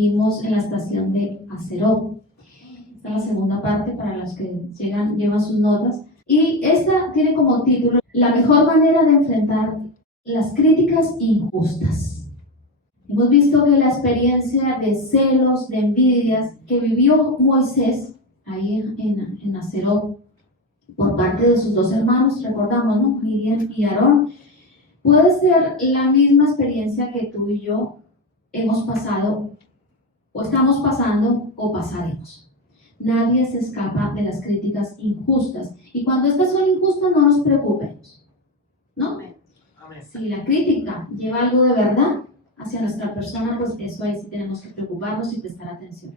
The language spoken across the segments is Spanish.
seguimos en la estación de Aserot. Esta es la segunda parte para los que llevan sus notas. Y esta tiene como título: la mejor manera de enfrentar las críticas injustas. Hemos visto que la experiencia de celos, de envidias que vivió Moisés ahí en Aserot por parte de sus dos hermanos, recordamos, ¿no? Miriam y Aarón, puede ser la misma experiencia que tú y yo hemos pasado, o estamos pasando, o pasaremos. Nadie se escapa de las críticas injustas. Y cuando estas son injustas, no nos preocupemos, ¿no? Amén. Si la crítica lleva algo de verdad hacia nuestra persona, pues eso ahí sí tenemos que preocuparnos y prestar atención.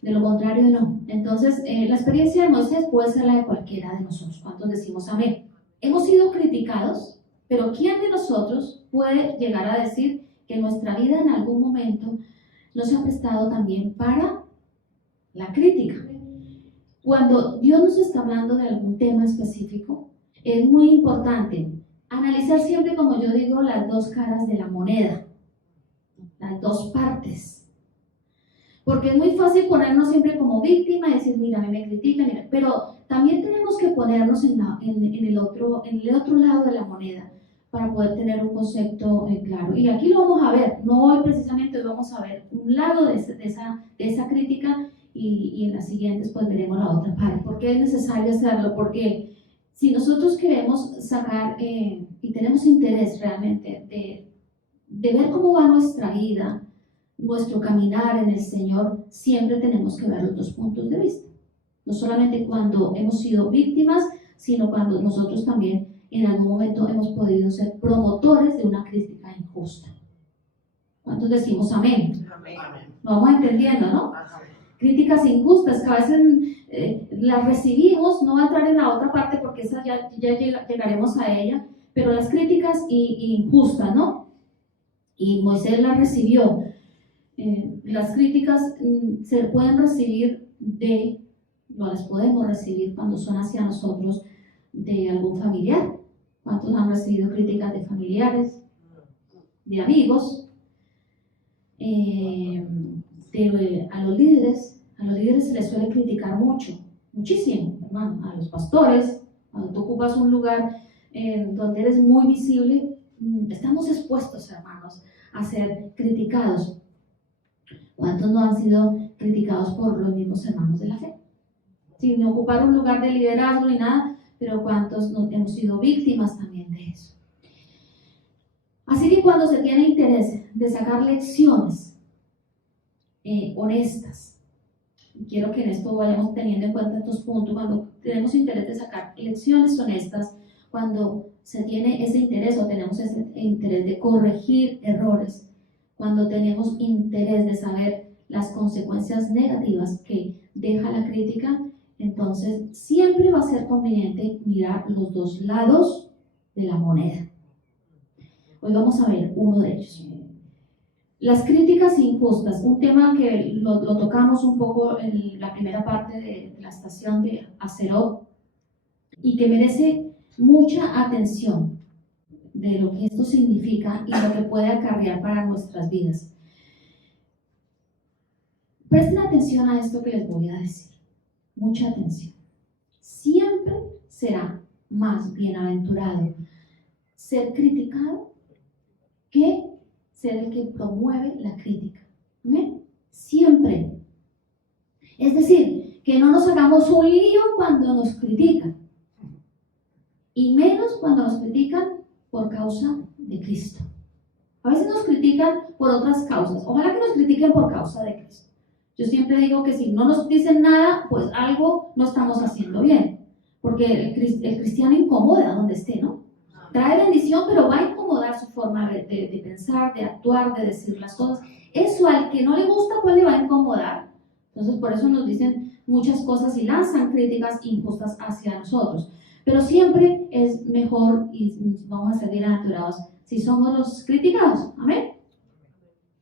De lo contrario, no. Entonces, la experiencia de Moisés puede ser la de cualquiera de nosotros. ¿Cuántos decimos amén? Hemos sido criticados, pero ¿quién de nosotros puede llegar a decir que nuestra vida en algún momento no se ha prestado también para la crítica? Cuando Dios nos está hablando de algún tema específico, es muy importante analizar siempre, como yo digo, las dos caras de la moneda, las dos partes. Porque es muy fácil ponernos siempre como víctima y decir, mira, a mí me critican, pero también tenemos que ponernos en el otro lado de la moneda para poder tener un concepto claro. Y aquí lo vamos a ver, no hoy precisamente, hoy vamos a ver un lado de esa crítica y en las siguientes pues veremos la otra parte. ¿Por qué es necesario hacerlo? Porque si nosotros queremos sacar y tenemos interés realmente de ver cómo va nuestra vida, nuestro caminar en el Señor, siempre tenemos que ver los dos puntos de vista. No solamente cuando hemos sido víctimas, sino cuando nosotros también en algún momento hemos podido ser promotores de una crítica injusta. ¿Cuántos decimos amén? Amén. Lo vamos entendiendo, ¿no? Amén. Críticas injustas que a veces las recibimos, no voy a entrar en la otra parte porque esa ya llegaremos a ella, pero las críticas injustas, ¿no? Y Moisés las recibió. Las críticas se pueden recibir no las podemos recibir cuando son hacia nosotros de algún familiar. ¿Cuántos han recibido críticas de familiares, de amigos, a los líderes? A los líderes se les suele criticar muchísimo, hermano. A los pastores, cuando tú ocupas un lugar donde eres muy visible, estamos expuestos, hermanos, a ser criticados. ¿Cuántos no han sido criticados por los mismos hermanos de la fe? Sin ocupar un lugar de liderazgo ni nada, pero ¿cuántos no hemos sido víctimas también de eso? Así que cuando se tiene interés de sacar lecciones honestas, y quiero que en esto vayamos teniendo en cuenta estos puntos, cuando tenemos interés de sacar lecciones honestas, cuando se tiene ese interés o tenemos ese interés de corregir errores, cuando tenemos interés de saber las consecuencias negativas que deja la crítica, entonces siempre va a ser conveniente mirar los dos lados de la moneda. Hoy vamos a ver uno de ellos. Las críticas injustas, un tema que lo tocamos un poco en la primera parte de la estación de Aserot y que merece mucha atención de lo que esto significa y lo que puede acarrear para nuestras vidas. Presten atención a esto que les voy a decir, mucha atención. Siempre será más bienaventurado ser criticado que ser el que promueve la crítica. ¿Amén? Siempre. Es decir, que no nos hagamos un lío cuando nos critican, y menos cuando nos critican por causa de Cristo. A veces nos critican por otras causas. Ojalá que nos critiquen por causa de Cristo. Yo siempre digo que si no nos dicen nada, pues algo no estamos haciendo bien. Porque el cristiano incomoda donde esté, ¿no? Trae bendición, pero va a incomodar su forma de pensar, de actuar, de decir las cosas. Eso al que no le gusta, pues le va a incomodar. Entonces, por eso nos dicen muchas cosas y lanzan críticas injustas hacia nosotros. Pero siempre es mejor y vamos a ser bienaventurados si somos los criticados. Amén.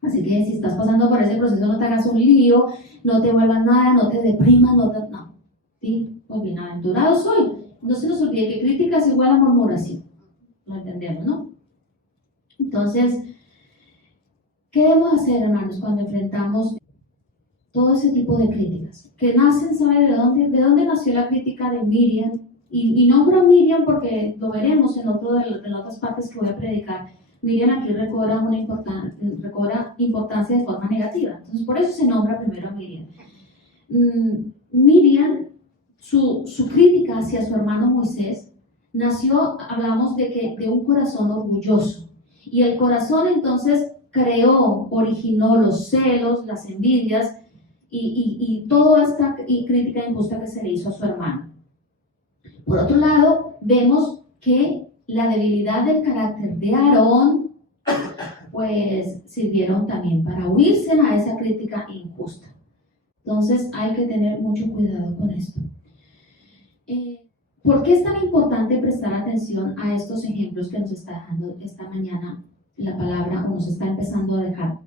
Así que si estás pasando por ese proceso, no te hagas un lío, no te vuelvas nada, no te deprimas, no. Sí, pues bienaventurados soy. No se nos olvide que crítica es igual a murmuración. Lo entendemos, ¿no? Entonces, ¿Qué debemos hacer, hermanos, cuando enfrentamos todo ese tipo de críticas? Que nacen, ¿sabe de dónde nació la crítica de Miriam? Y nombro a Miriam porque lo veremos en otras partes que voy a predicar. Miriam aquí recobra importancia de forma negativa. Entonces, por eso se nombra primero a Miriam. Miriam, su crítica hacia su hermano Moisés, nació, hablamos de un corazón orgulloso. Y el corazón entonces originó los celos, las envidias y toda esta crítica injusta que se le hizo a su hermano. Por otro lado, vemos que la debilidad del carácter de Aarón, pues sirvieron también para unirse a esa crítica injusta. Entonces hay que tener mucho cuidado con esto. ¿Por qué es tan importante prestar atención a estos ejemplos que nos está dejando esta mañana la palabra o nos está empezando a dejar?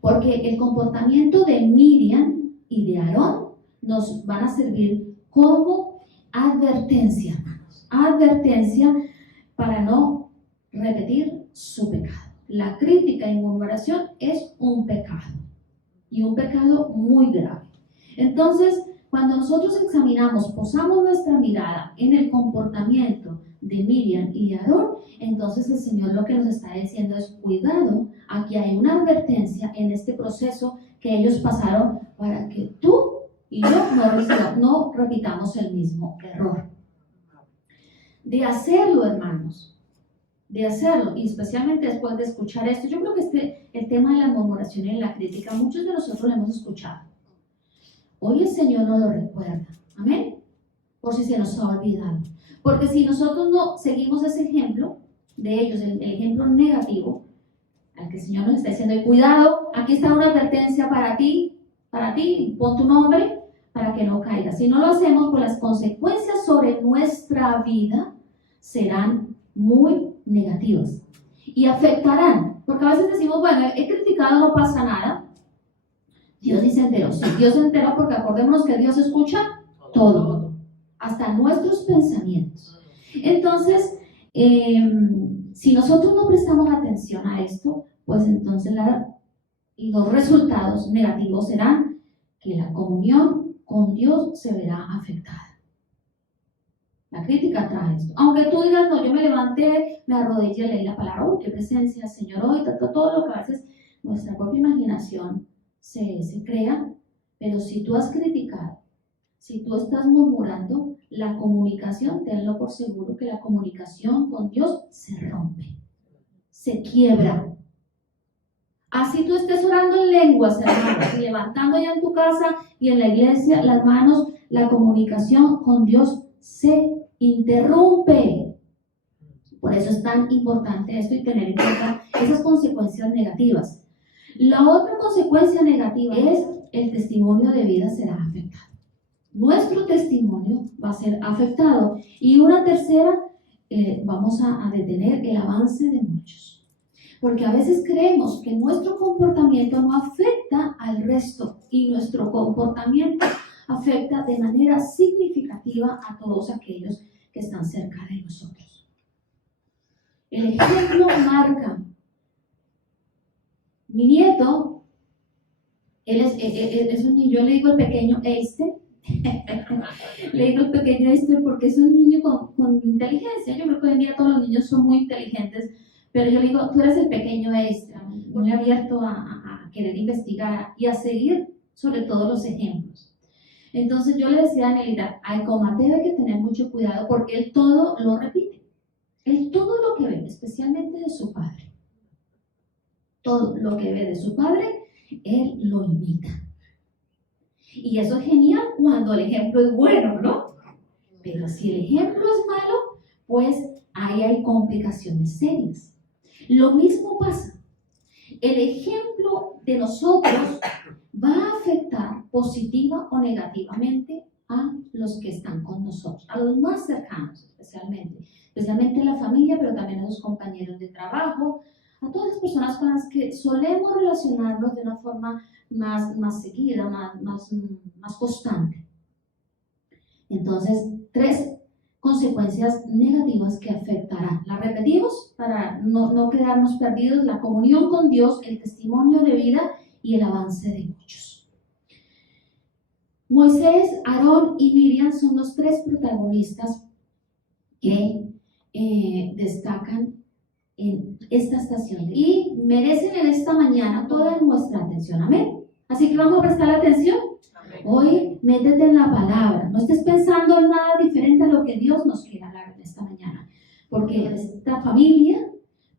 Porque el comportamiento de Miriam y de Aarón nos van a servir como advertencia, hermanos. Advertencia para no repetir su pecado. La crítica y murmuración es un pecado. Y un pecado muy grave. Entonces, cuando nosotros examinamos, posamos nuestra mirada en el comportamiento de Miriam y de Aarón, entonces el Señor lo que nos está diciendo es: cuidado, aquí hay una advertencia en este proceso que ellos pasaron para que tú y yo no repitamos el mismo error. De hacerlo, hermanos, de hacerlo, y especialmente después de escuchar esto, yo creo que el tema de la murmuración y la crítica, muchos de nosotros lo hemos escuchado. Hoy el Señor nos lo recuerda, amén, por si se nos ha olvidado. Porque si nosotros no seguimos ese ejemplo de ellos, el ejemplo negativo, al que el Señor nos está diciendo: cuidado, aquí está una advertencia para ti, pon tu nombre para que no caigas. Si no lo hacemos, pues las consecuencias sobre nuestra vida serán muy negativas y afectarán, porque a veces decimos: bueno, he criticado, no pasa nada. Dios ni se enteró. Sí, Dios se enteró, porque acordémonos que Dios escucha todo, hasta nuestros pensamientos. Entonces, si nosotros no prestamos atención a esto, pues entonces los resultados negativos serán que la comunión con Dios se verá afectada. La crítica trae esto. Aunque tú digas: no, yo me levanté, me arrodillé, leí la palabra, qué presencia, Señor, hoy, todo lo que a veces nuestra propia imaginación se crea. Pero si tú has criticado, si tú estás murmurando, la comunicación, tenlo por seguro que la comunicación con Dios se rompe, se quiebra. Así tú estés orando en lenguas, hermanos, y levantando ya en tu casa y en la iglesia las manos, la comunicación con Dios se interrumpe. Por eso es tan importante esto y tener en cuenta esas consecuencias negativas. La otra consecuencia negativa es: el testimonio de vida será afectado. Nuestro testimonio va a ser afectado. Y una tercera, vamos a detener el avance de muchos. Porque a veces creemos que nuestro comportamiento no afecta al resto, y nuestro comportamiento afecta de manera significativa a todos aquellos que están cerca de nosotros. El ejemplo marca. Mi nieto, él es un niño, yo le digo el pequeño Eister. Le digo el pequeño Eister porque es un niño con inteligencia. Yo creo que hoy en día todos los niños son muy inteligentes, pero yo le digo: tú eres el pequeño Eister, muy abierto a querer investigar y a seguir sobre todo los ejemplos. Entonces yo le decía a Nelita: con Mateo hay que tener mucho cuidado, porque él todo lo repite. Él todo lo que ve, especialmente de su padre, todo lo que ve de su padre, él lo imita. Y eso es genial cuando el ejemplo es bueno, ¿no? Pero si el ejemplo es malo, pues ahí hay complicaciones serias. Lo mismo pasa. El ejemplo de nosotros va a afectar positiva o negativamente a los que están con nosotros, a los más cercanos especialmente a la familia, pero también a los compañeros de trabajo, a todas las personas con las que solemos relacionarnos de una forma más seguida, más constante. Entonces, consecuencias negativas que afectarán. La repetimos para no quedarnos perdidos: la comunión con Dios, el testimonio de vida y el avance de muchos. Moisés, Aarón y Miriam son los tres protagonistas que destacan en esta estación y merecen en esta mañana toda nuestra atención. Amén. Así que vamos a prestar atención. Amén. Hoy métete en la palabra, no estés pensando en nada diferente a lo que Dios nos quiere hablar en esta mañana, porque esta familia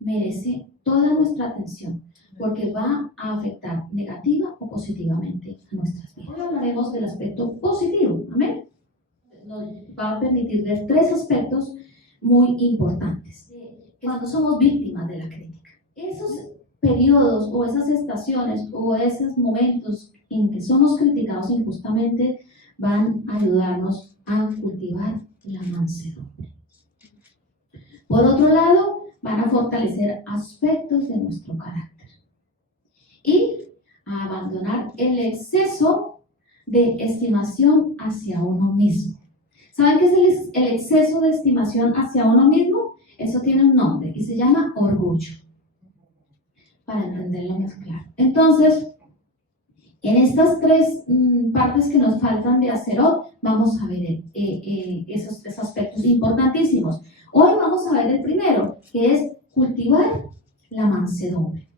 merece toda nuestra atención, porque va a afectar negativa o positivamente a nuestras vidas. Hoy hablaremos del aspecto positivo. Amén. Nos va a permitir ver tres aspectos muy importantes cuando somos víctimas de la crítica. Esos periodos o esas estaciones o esos momentos en que somos criticados injustamente van a ayudarnos a cultivar la mansedumbre. Por otro lado, van a fortalecer aspectos de nuestro carácter y a abandonar el exceso de estimación hacia uno mismo. ¿Saben qué es el exceso de estimación hacia uno mismo? Eso tiene un nombre y se llama orgullo, para entenderlo más claro. Entonces, en estas tres partes que nos faltan de Aserot, vamos a ver esos aspectos importantísimos. Hoy vamos a ver el primero, que es cultivar la mansedumbre.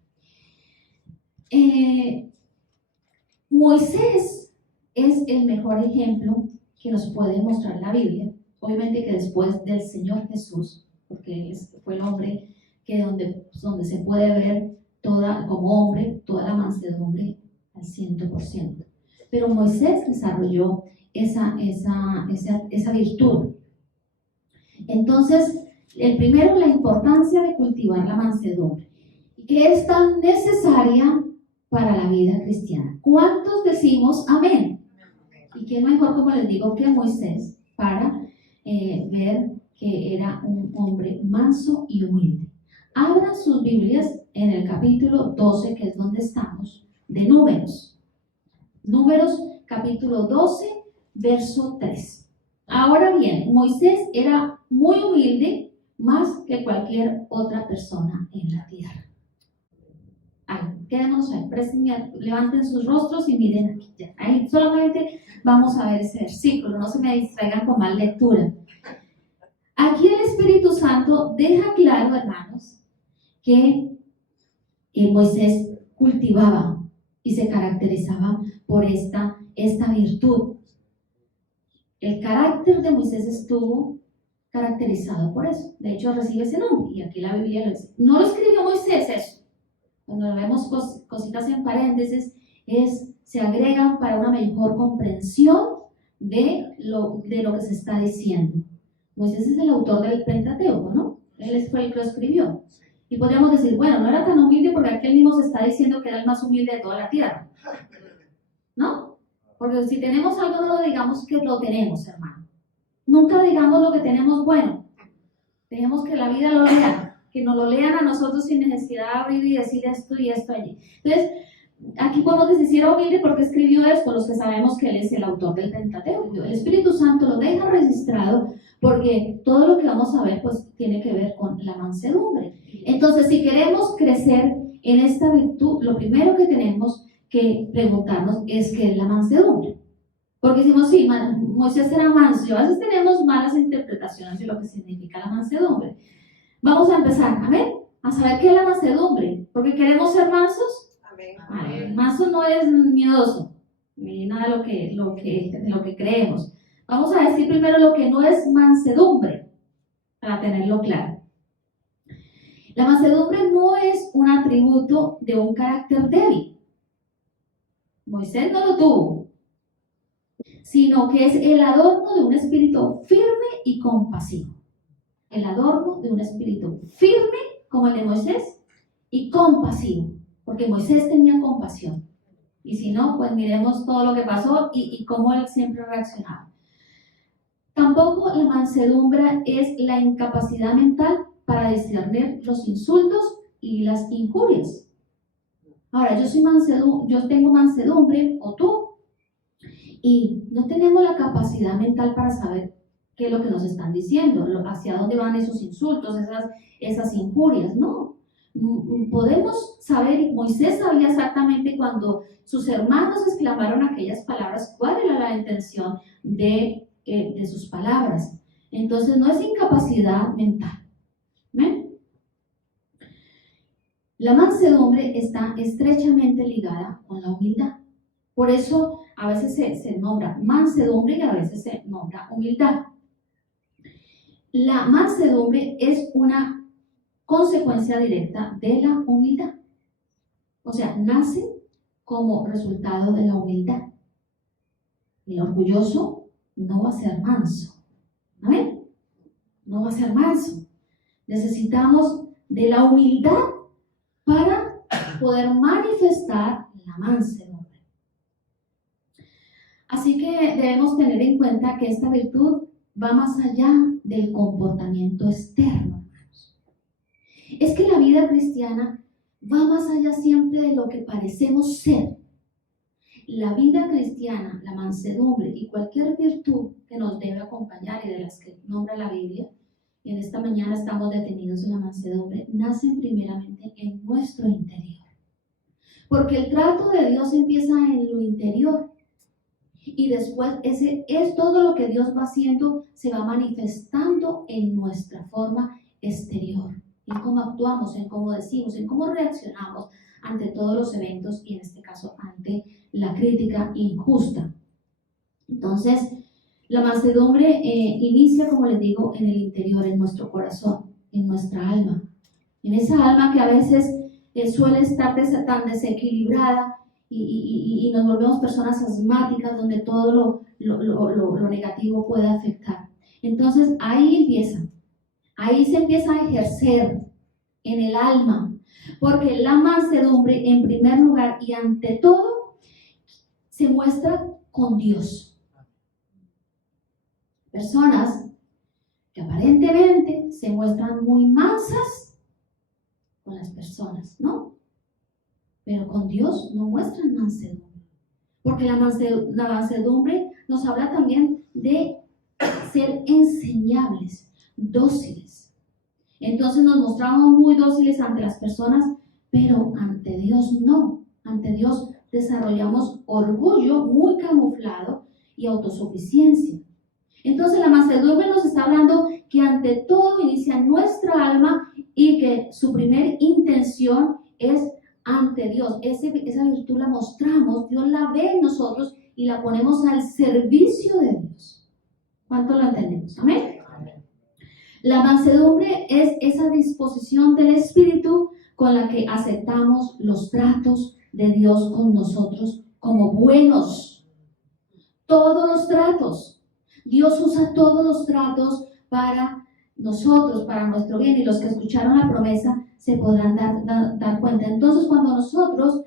Moisés es el mejor ejemplo que nos puede mostrar la Biblia. Obviamente que después del Señor Jesús, porque él fue el hombre que donde se puede ver como hombre toda la mansedumbre al 100%. Pero Moisés desarrolló esa virtud. Entonces, el primero, la importancia de cultivar la mansedumbre, que es tan necesaria para la vida cristiana. ¿Cuántos decimos amén? ¿Y quién mejor, como les digo, que Moisés para ver que era un hombre manso y humilde? Abran sus Biblias en el capítulo 12, que es donde estamos, de Números. Números, capítulo 12, verso 3. Ahora bien, Moisés era muy humilde, más que cualquier otra persona en la tierra. Quedémonos ahí, levanten sus rostros y miren aquí. Ya. Ahí solamente vamos a ver ese versículo, no se me distraigan con mal lectura. Aquí el Espíritu Santo deja claro, hermanos, que Moisés cultivaba y se caracterizaba por esta virtud. El carácter de Moisés estuvo caracterizado por eso. De hecho, recibe ese nombre y aquí la Biblia lo dice. No lo escribió Moisés eso. Cuando vemos cositas en paréntesis, se agregan para una mejor comprensión de lo que se está diciendo. Moisés es el autor del Pentateuco, ¿no? Él fue el que lo escribió. Y podríamos decir, bueno, no era tan humilde porque aquel mismo se está diciendo que era el más humilde de toda la tierra, ¿no? Porque si tenemos algo, no lo digamos que lo tenemos, hermano. Nunca digamos lo que tenemos bueno. Dejemos que la vida lo lea, que nos lo lean a nosotros sin necesidad de abrir y decir esto y esto allí. Entonces, aquí podemos decir si era humilde porque escribió esto, los que sabemos que él es el autor del Pentateuco. El Espíritu Santo lo deja registrado porque todo lo que vamos a ver pues tiene que ver con la mansedumbre. Entonces, si queremos crecer en esta virtud, lo primero que tenemos que preguntarnos es qué es la mansedumbre. Porque decimos, sí, Moisés era manso, y a veces tenemos malas interpretaciones de lo que significa la mansedumbre. Vamos a empezar, amén, a saber qué es la mansedumbre, porque queremos ser mansos. Amén. Manso no es miedoso, ni nada de lo que creemos. Vamos a decir primero lo que no es mansedumbre, para tenerlo claro. La mansedumbre no es un atributo de un carácter débil. Moisés no lo tuvo, sino que es el adorno de un espíritu firme y compasivo. El adorno de un espíritu firme, como el de Moisés, y compasivo, porque Moisés tenía compasión. Y si no, pues miremos todo lo que pasó y cómo él siempre reaccionaba. Tampoco la mansedumbre es la incapacidad mental para discernir los insultos y las injurias. Ahora, yo tengo mansedumbre, o tú, y no tenemos la capacidad mental para saber qué es lo que nos están diciendo, hacia dónde van esos insultos, esas injurias, no. Podemos saber, y Moisés sabía exactamente cuando sus hermanos exclamaron aquellas palabras, cuál era la intención de sus palabras. Entonces no es incapacidad mental. ¿Ven? La mansedumbre está estrechamente ligada con la humildad. Por eso a veces se nombra mansedumbre y a veces se nombra humildad. La mansedumbre es una consecuencia directa de la humildad. O sea, nace como resultado de la humildad. El orgulloso no va a ser manso. ¿Amén? No va a ser manso. Necesitamos de la humildad para poder manifestar la mansedumbre. Así que debemos tener en cuenta que esta virtud va más allá del comportamiento externo, hermanos. Es que la vida cristiana va más allá siempre de lo que parecemos ser. La vida cristiana, la mansedumbre y cualquier virtud que nos debe acompañar y de las que nombra la Biblia, en esta mañana estamos detenidos en la mansedumbre, nacen primeramente en nuestro interior. Porque el trato de Dios empieza en lo interior. Y después es todo lo que Dios va haciendo, se va manifestando en nuestra forma exterior, en cómo actuamos, en cómo decimos, en cómo reaccionamos ante todos los eventos y en este caso ante la crítica injusta. Entonces, la mansedumbre inicia, como les digo, en el interior, en nuestro corazón, en nuestra alma, en esa alma que a veces suele estar tan desequilibrada. Y nos volvemos personas asmáticas donde todo lo negativo puede afectar. Entonces ahí se empieza a ejercer en el alma, porque la mansedumbre en primer lugar y ante todo se muestra con Dios. Personas que aparentemente se muestran muy mansas con las personas, ¿no? Pero con Dios no muestran mansedumbre. Porque la mansedumbre nos habla también de ser enseñables, dóciles. Entonces nos mostramos muy dóciles ante las personas, pero ante Dios no. Ante Dios desarrollamos orgullo muy camuflado y autosuficiencia. Entonces la mansedumbre nos está hablando que ante todo inicia nuestra alma y que su primer intención es ante Dios. Esa virtud la mostramos, Dios la ve en nosotros y la ponemos al servicio de Dios. ¿Cuánto lo entendemos? ¿Amén? La mansedumbre es esa disposición del Espíritu con la que aceptamos los tratos de Dios con nosotros como buenos. Todos los tratos. Dios usa todos los tratos para nosotros, para nuestro bien, y los que escucharon la promesa se podrán dar cuenta. Entonces, cuando nosotros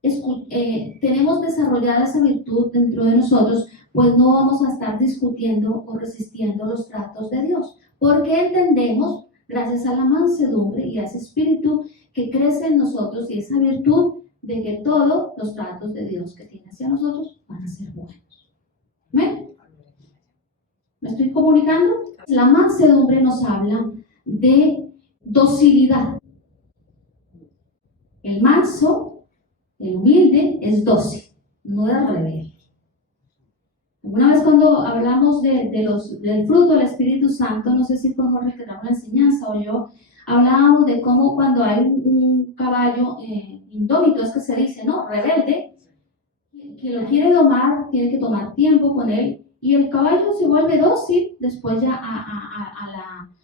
tenemos desarrollada esa virtud dentro de nosotros, pues no vamos a estar discutiendo o resistiendo los tratos de Dios, porque entendemos, gracias a la mansedumbre y a ese espíritu que crece en nosotros y esa virtud de que todos los tratos de Dios que tiene hacia nosotros van a ser buenos. ¿Ven? ¿Me estoy comunicando? La mansedumbre nos habla de docilidad. El manso, el humilde, es dócil, no es rebelde. Una vez cuando hablamos del fruto del Espíritu Santo, no sé si fue Jorge que daba la enseñanza o yo, hablábamos de cómo cuando hay un caballo indómito, es que se dice, ¿no? Rebelde, que lo quiere domar, tiene que tomar tiempo con él, y el caballo se vuelve dócil después ya a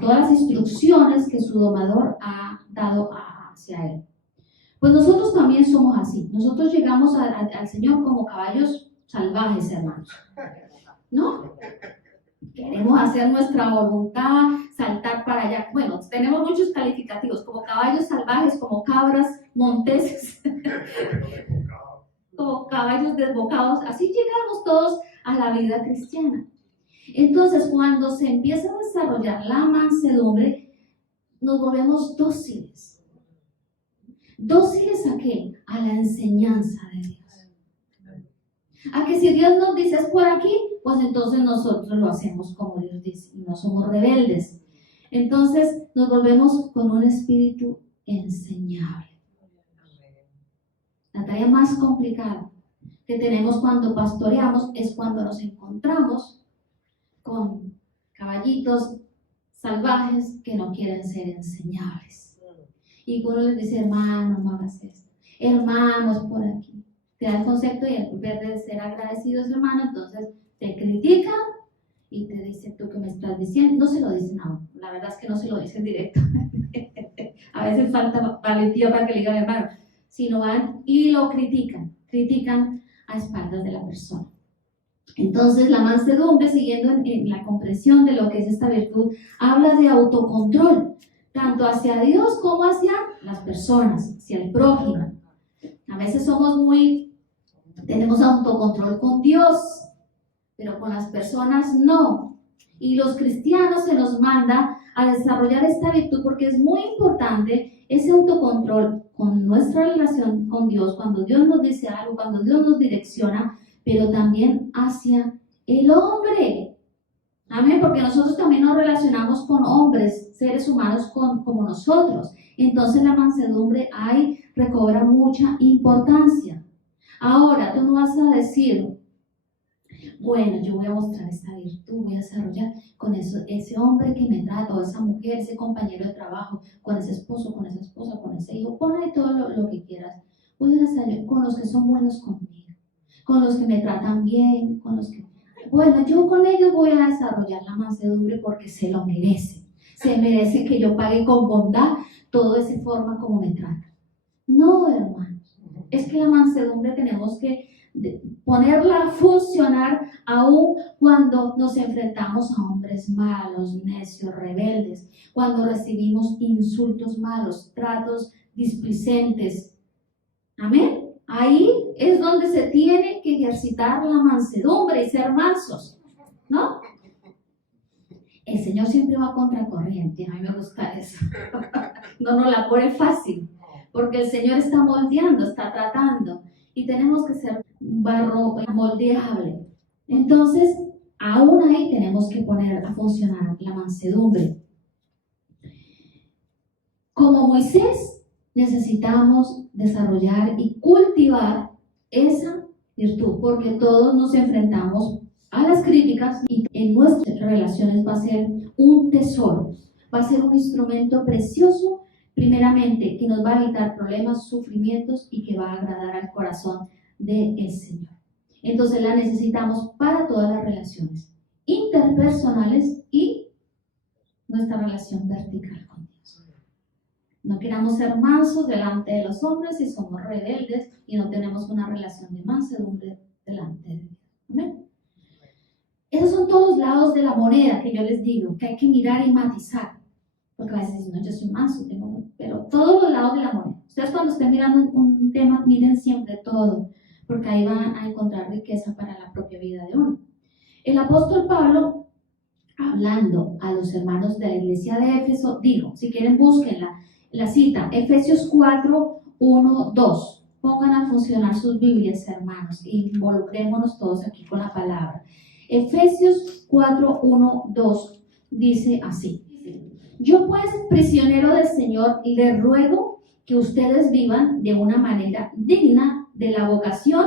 todas las instrucciones que su domador ha dado hacia él. Pues nosotros también somos así. Nosotros llegamos al Señor como caballos salvajes, hermanos, ¿no? Queremos hacer nuestra voluntad, saltar para allá. Bueno, tenemos muchos calificativos, como caballos salvajes, como cabras monteses, como caballos desbocados. Así llegamos todos a la vida cristiana. Entonces, cuando se empieza a desarrollar la mansedumbre, nos volvemos dóciles. ¿Dóciles a qué? A la enseñanza de Dios. A que si Dios nos dice es por aquí, pues entonces nosotros lo hacemos como Dios dice y no somos rebeldes. Entonces nos volvemos con un espíritu enseñable. La tarea más complicada que tenemos cuando pastoreamos es cuando nos encontramos con caballitos salvajes que no quieren ser enseñables. Y uno les dice, hermano, no hagas esto. Hermanos, por aquí. Te da el concepto y en vez de ser agradecidos, hermano, entonces te critican y te dicen, tú que me estás diciendo. No se lo dicen a uno. La verdad es que no se lo dicen directo. A veces falta valentía para que le digan, hermano. Sino van y lo critican a espaldas de la persona. Entonces la mansedumbre, siguiendo en la comprensión de lo que es esta virtud, habla de autocontrol, tanto hacia Dios como hacia las personas, hacia el prójimo. A veces tenemos autocontrol con Dios, pero con las personas no. Y los cristianos se nos manda a desarrollar esta virtud porque es muy importante ese autocontrol con nuestra relación con Dios, cuando Dios nos dice algo, cuando Dios nos direcciona, pero también hacia el hombre. Amén, porque nosotros también nos relacionamos con hombres, seres humanos como nosotros. Entonces la mansedumbre ahí recobra mucha importancia. Ahora, tú no vas a decir, bueno, yo voy a mostrar esta virtud, voy a desarrollar con ese hombre que me trata, o esa mujer, ese compañero de trabajo, con ese esposo, con esa esposa, con ese hijo, pon ahí todo lo que quieras. Voy a desarrollar con los que son buenos conmigo, con los que me tratan bien, bueno, yo con ellos voy a desarrollar la mansedumbre porque se lo merece. Se merece que yo pague con bondad toda esa forma como me tratan. No, hermanos, es que la mansedumbre tenemos que ponerla a funcionar aún cuando nos enfrentamos a hombres malos, necios, rebeldes, cuando recibimos insultos malos, tratos displicentes. Amén. Ahí es donde se tiene que ejercitar la mansedumbre y ser mansos, ¿no? El Señor siempre va contracorriente, a mí me gusta eso. No nos la pone fácil, porque el Señor está moldeando, está tratando, y tenemos que ser barro moldeable. Entonces, aún ahí tenemos que poner a funcionar la mansedumbre. Como Moisés, necesitamos desarrollar y cultivar esa virtud, porque todos nos enfrentamos a las críticas y en nuestras relaciones va a ser un tesoro, va a ser un instrumento precioso, primeramente, que nos va a evitar problemas, sufrimientos y que va a agradar al corazón del Señor. Entonces la necesitamos para todas las relaciones interpersonales y nuestra relación vertical con Dios. No queramos ser mansos delante de los hombres si somos rebeldes y no tenemos una relación de mansedumbre delante de Dios. ¿Amén? Esos son todos los lados de la moneda que yo les digo, que hay que mirar y matizar. Porque a veces dicen, no, yo soy manso, pero todos los lados de la moneda. Ustedes cuando estén mirando un tema, miren siempre todo, porque ahí van a encontrar riqueza para la propia vida de uno. El apóstol Pablo, hablando a los hermanos de la iglesia de Éfeso, dijo, si quieren búsquenla, la cita, Efesios 4, 1, 2. Pongan a funcionar sus Biblias, hermanos, e involucrémonos todos aquí con la palabra. Efesios 4, 1, 2 dice así. Yo pues, prisionero del Señor, les ruego que ustedes vivan de una manera digna de la vocación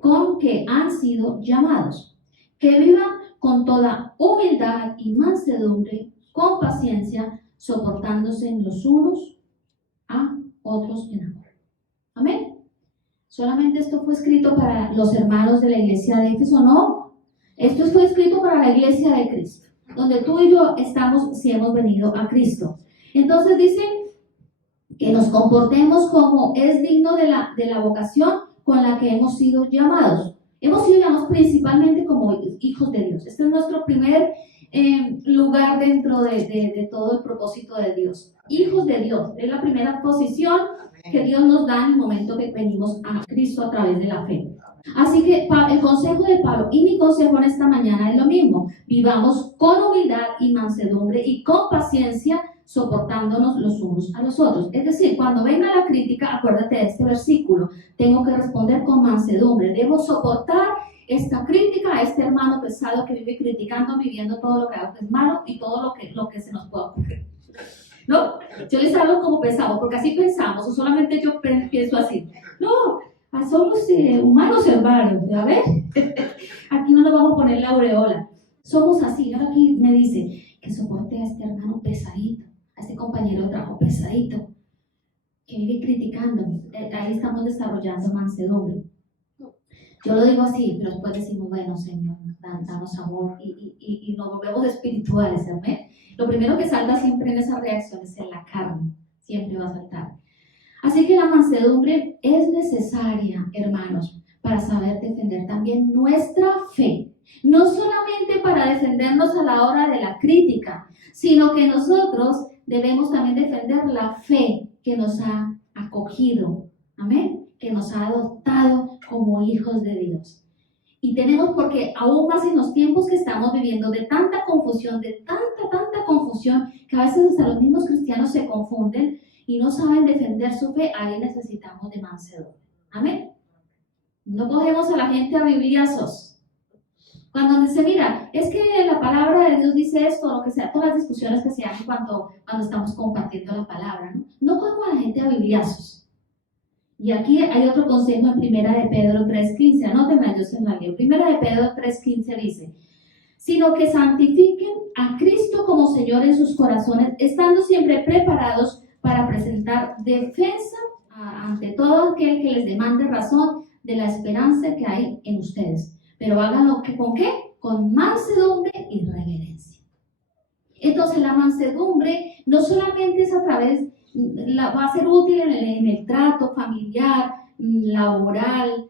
con que han sido llamados. Que vivan con toda humildad y mansedumbre, con paciencia, soportándose los unos a otros en amor. Amén. Solamente esto fue escrito para los hermanos de la iglesia de Éfeso, no. Esto fue escrito para la iglesia de Cristo, donde tú y yo estamos si hemos venido a Cristo. Entonces dicen que nos comportemos como es digno de la vocación con la que hemos sido llamados. Hemos sido llamados principalmente como hijos de Dios. Este es nuestro primer lugar dentro de todo el propósito de Dios. Hijos de Dios. Es la primera posición que Dios nos da en el momento que venimos a Cristo a través de la fe. Así que el consejo de Pablo y mi consejo en esta mañana es lo mismo. Vivamos con humildad y mansedumbre y con paciencia, soportándonos los unos a los otros. Es decir, cuando venga la crítica, acuérdate de este versículo. Tengo que responder con mansedumbre. Debo soportar esta crítica a este hermano pesado que vive criticando, viviendo todo lo que hago que es malo y todo lo que se nos pueda ocurrir. ¿No? Yo les hablo como pesado, porque así pensamos, o solamente yo pienso así. No, somos humanos hermanos, ¿ya ves? Aquí no nos vamos a poner la aureola. Somos así. Ahora aquí me dice que soporte a este hermano pesadito, a este compañero de trabajo pesadito, que vive criticando. Ahí estamos desarrollando mansedumbre. Yo lo digo así, pero después decimos, bueno, Señor, danos amor y nos volvemos espirituales, ¿verdad? Lo primero que salta siempre en esas reacciones es la carne, siempre va a saltar. Así que la mansedumbre es necesaria, hermanos, para saber defender también nuestra fe. No solamente para defendernos a la hora de la crítica, sino que nosotros debemos también defender la fe que nos ha acogido, amén, que nos ha adoptado como hijos de Dios. Y tenemos, porque aún más en los tiempos que estamos viviendo, de tanta confusión, de tanta confusión, que a veces hasta los mismos cristianos se confunden y no saben defender su fe, ahí necesitamos de mansedumbre. Amén. No cogemos a la gente a bibliazos. Cuando dice, mira, es que la palabra de Dios dice esto, lo que sea, todas las discusiones que se hacen cuando estamos compartiendo la palabra, ¿no? No cogemos a la gente a bibliazos. Y aquí hay otro consejo en 1 de Pedro 3:15, anótenme, yo se la leo. 1 de Pedro 3:15 dice, sino que santifiquen a Cristo como Señor en sus corazones, estando siempre preparados para presentar defensa ante todo aquel que les demande razón de la esperanza que hay en ustedes. Pero háganlo ¿con qué? Con mansedumbre y reverencia. Entonces la mansedumbre no solamente es a través, va a ser útil en el trato familiar, laboral,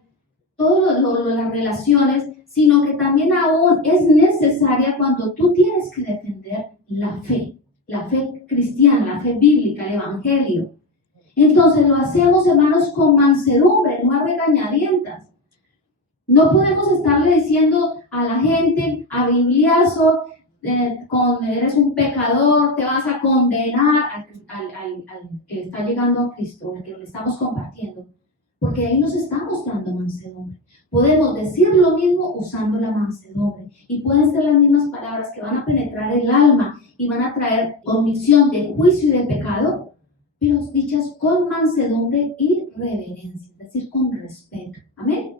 todas las relaciones, sino que también aún es necesaria cuando tú tienes que defender la fe cristiana, la fe bíblica, el evangelio. Entonces lo hacemos, hermanos, con mansedumbre, no a regañadientas. No podemos estarle diciendo a la gente, a bibliazo, eres un pecador, te vas a condenar al que está llegando a Cristo, al que le estamos compartiendo, porque ahí nos estamos dando mansedumbre. Podemos decir lo mismo usando la mansedumbre y pueden ser las mismas palabras que van a penetrar el alma y van a traer convicción de juicio y de pecado, pero dichas con mansedumbre y reverencia, es decir, con respeto. Amén.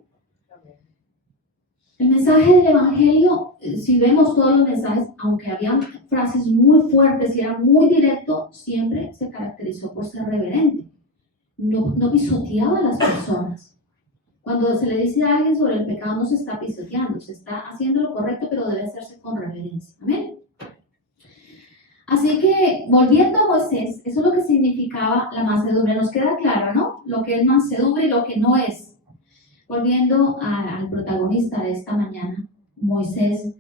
El mensaje del Evangelio, si vemos todos los mensajes, aunque habían frases muy fuertes y era muy directo, siempre se caracterizó por ser reverente. No pisoteaba a las personas. Cuando se le dice a alguien sobre el pecado, no se está pisoteando, se está haciendo lo correcto, pero debe hacerse con reverencia. Amén. Así que, volviendo a Moisés, eso es lo que significaba la mansedumbre. Nos queda claro, ¿no? Lo que es mansedumbre y lo que no es. Volviendo al protagonista de esta mañana, Moisés,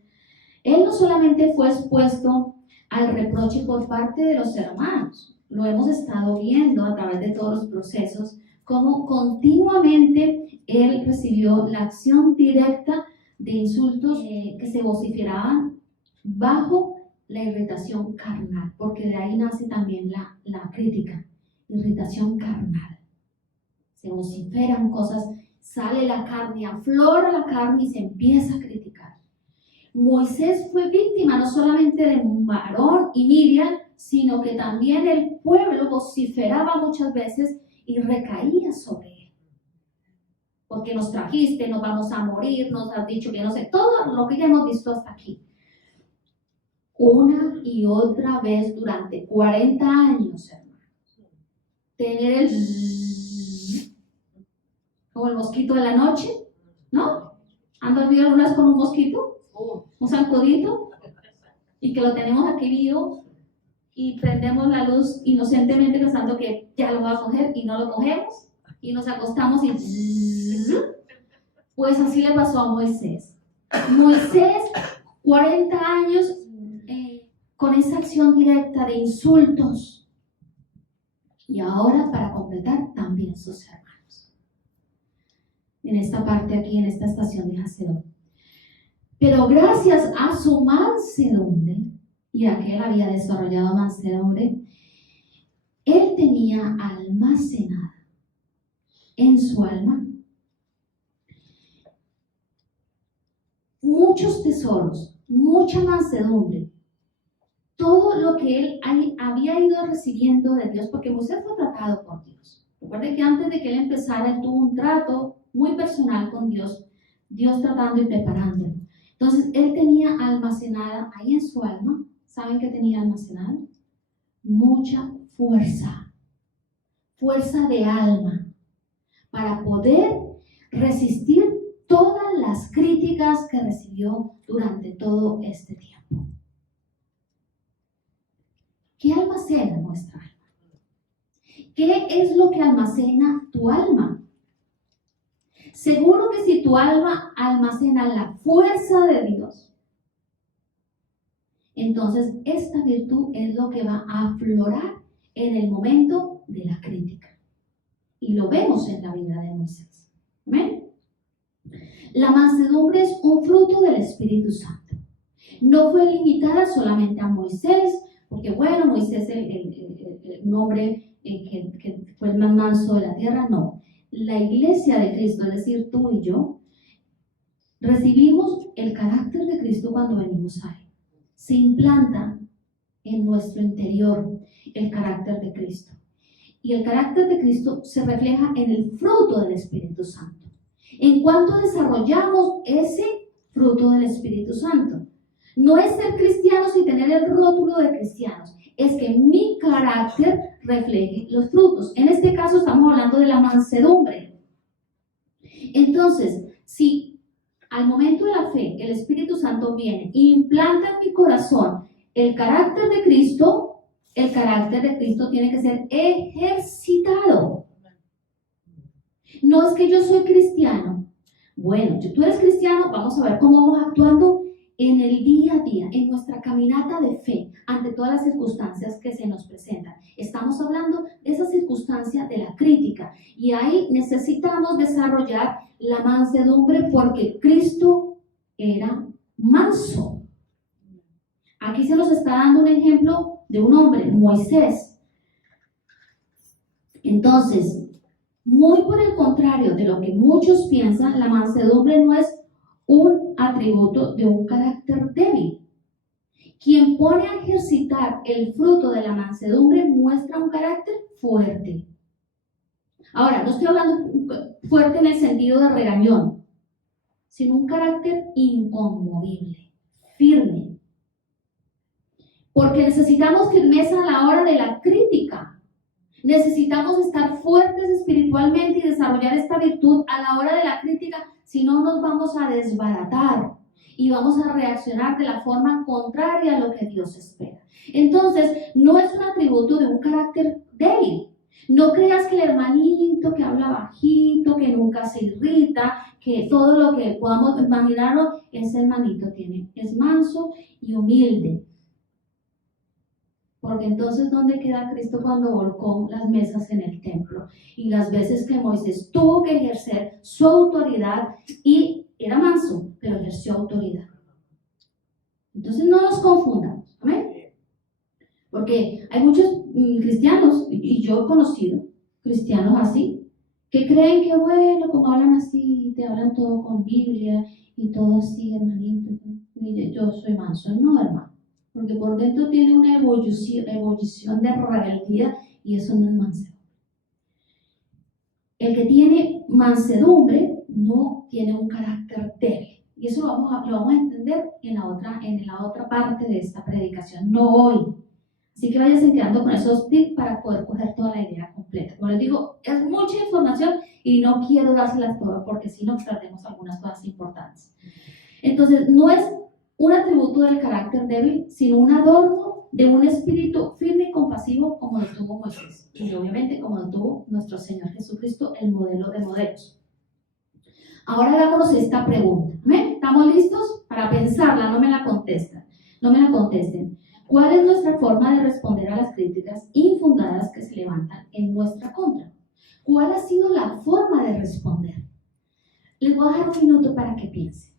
él no solamente fue expuesto al reproche por parte de los hermanos, lo hemos estado viendo a través de todos los procesos, cómo continuamente él recibió la acción directa de insultos que se vociferaban bajo la irritación carnal, porque de ahí nace también la crítica, irritación carnal. Se vociferan cosas, sale la carne, aflora la carne y se empieza a criticar. Moisés fue víctima no solamente de Aarón y Miriam, sino que también el pueblo vociferaba muchas veces y recaía sobre él. Porque nos trajiste, nos vamos a morir, nos has dicho que no sé, todo lo que ya hemos visto hasta aquí. Una y otra vez durante 40 años, hermano. Tener el como el mosquito de la noche, ¿no? ¿Han dormido algunas con un mosquito? Un zancudito, y que lo tenemos aquí vivo y prendemos la luz inocentemente pensando que ya lo va a coger y no lo cogemos y nos acostamos y pues así le pasó a Moisés. Moisés, 40 años con esa acción directa de insultos y ahora para completar también sus hermanos. En esta parte aquí, en esta estación de Hacedón. Pero gracias a su mansedumbre, y a que él había desarrollado mansedumbre, él tenía almacenada en su alma muchos tesoros, mucha mansedumbre, todo lo que él había ido recibiendo de Dios, porque Moisés fue tratado por Dios. Recuerde que antes de que él empezara, él tuvo un trato muy personal con Dios, Dios tratando y preparándolo. Entonces, él tenía almacenada ahí en su alma, ¿saben qué tenía almacenada? Mucha fuerza, fuerza de alma, para poder resistir todas las críticas que recibió durante todo este tiempo. ¿Qué almacena nuestra alma? ¿Qué es lo que almacena tu alma? Seguro que si tu alma almacena la fuerza de Dios, entonces esta virtud es lo que va a aflorar en el momento de la crítica. Y lo vemos en la vida de Moisés. ¿Amén? La mansedumbre es un fruto del Espíritu Santo. No fue limitada solamente a Moisés, porque bueno, Moisés el hombre que fue el más manso de la tierra, no. La iglesia de Cristo, es decir, tú y yo, recibimos el carácter de Cristo cuando venimos a Él. Se implanta en nuestro interior el carácter de Cristo. Y el carácter de Cristo se refleja en el fruto del Espíritu Santo. En cuanto desarrollamos ese fruto del Espíritu Santo, no es ser cristianos y tener el rótulo de cristianos, es que mi carácter refleje los frutos. En este caso estamos hablando de la mansedumbre. Entonces, si al momento de la fe el Espíritu Santo viene e implanta en mi corazón el carácter de Cristo tiene que ser ejercitado. No es que yo soy cristiano. Bueno, si tú eres cristiano, vamos a ver cómo vamos actuando en el día a día, en nuestra caminata de fe, ante todas las circunstancias que se nos presentan. Estamos hablando de esa circunstancia de la crítica, y ahí necesitamos desarrollar la mansedumbre porque Cristo era manso. Aquí se nos está dando un ejemplo de un hombre, Moisés. Entonces, muy por el contrario de lo que muchos piensan, la mansedumbre no es un atributo de un carácter débil. Quien pone a ejercitar el fruto de la mansedumbre muestra un carácter fuerte. Ahora, no estoy hablando fuerte en el sentido de regañón, sino un carácter inconmovible, firme. Porque necesitamos firmeza a la hora de la crítica. Necesitamos estar fuertes espiritualmente y desarrollar esta virtud a la hora de la crítica, si no nos vamos a desbaratar y vamos a reaccionar de la forma contraria a lo que Dios espera. Entonces, no es un atributo de un carácter débil. No creas que el hermanito que habla bajito, que nunca se irrita, que todo lo que podamos imaginarlo, ese hermanito es manso y humilde. Porque entonces, ¿dónde queda Cristo cuando volcó las mesas en el templo? Y las veces que Moisés tuvo que ejercer su autoridad, y era manso, pero ejerció autoridad. Entonces no nos confundamos, ¿amén? Porque hay muchos cristianos, y yo he conocido cristianos así, que creen que bueno, como hablan así, te hablan todo con Biblia y todo así, hermanito, y yo soy manso. No, hermano. Porque por dentro tiene una ebullición de rebeldía, y eso no es mansedumbre. El que tiene mansedumbre no tiene un carácter débil. Y eso lo vamos a entender en la otra parte de esta predicación, no hoy. Así que váyanse quedando con esos tips para poder coger toda la idea completa. Como les digo, es mucha información y no quiero dárselas todas porque si no perdemos algunas cosas importantes. Entonces, no es un atributo del carácter débil, sino un adorno de un espíritu firme y compasivo, como lo tuvo Moisés, y obviamente como lo tuvo nuestro Señor Jesucristo, el modelo de modelos. Ahora hagámonos esta pregunta. ¿Estamos listos? Para pensarla, no me la contesten. ¿Cuál es nuestra forma de responder a las críticas infundadas que se levantan en nuestra contra? ¿Cuál ha sido la forma de responder? Les voy a dejar un minuto para que piensen.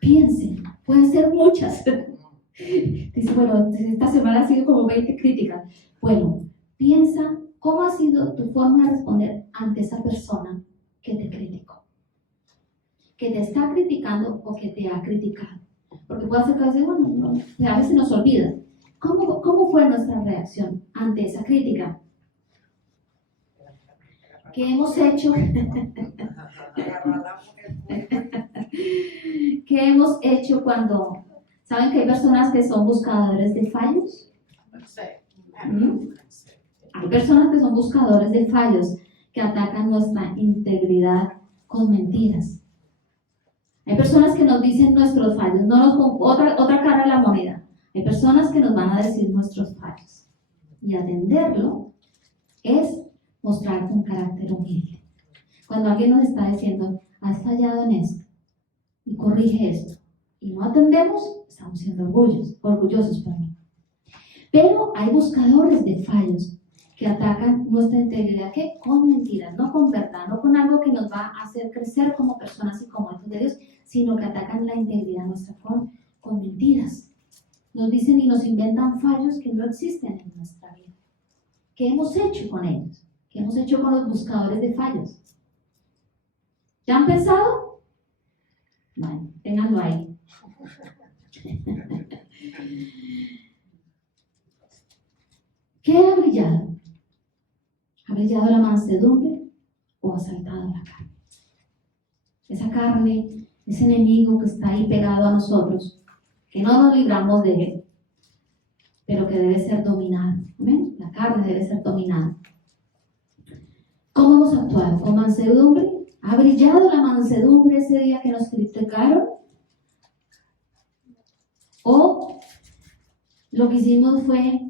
Piensen, pueden ser muchas. Dice, bueno, esta semana ha sido como 20 críticas. Bueno, piensa cómo ha sido tu forma de responder ante esa persona que te criticó. que te está criticando o que te ha criticado. Porque puede ser que a veces, bueno, a veces nos olvida. ¿Cómo fue nuestra reacción ante esa crítica? ¿Qué hemos hecho? ¿Qué hemos hecho cuando saben que hay personas que son buscadores de fallos? Hay personas que son buscadores de fallos, que atacan nuestra integridad con mentiras. Hay personas que nos dicen nuestros fallos, otra cara de la moneda. Hay personas que nos van a decir nuestros fallos. Y atenderlo es mostrar un carácter humilde. Cuando alguien nos está diciendo, has fallado en esto, y corrige esto, y no atendemos, estamos siendo orgullosos. Pero hay buscadores de fallos que atacan nuestra integridad, ¿qué? Con mentiras, no con verdad, no con algo que nos va a hacer crecer como personas y como hijos de Dios, sino que atacan la integridad nuestra con mentiras. Nos dicen y nos inventan fallos que no existen en nuestra vida. ¿Qué hemos hecho con ellos? ¿Qué hemos hecho con los buscadores de fallos? ¿Ya han pensado? Bueno, ténganlo ahí. ¿Qué ha brillado? ¿Ha brillado la mansedumbre o ha saltado la carne? Esa carne, ese enemigo que está ahí pegado a nosotros, que no nos libramos de él, pero que debe ser dominado. ¿Ven? La carne debe ser dominada. ¿Cómo hemos actuado? ¿Con mansedumbre? ¿Ha brillado la mansedumbre ese día que nos criticaron? ¿O lo que hicimos fue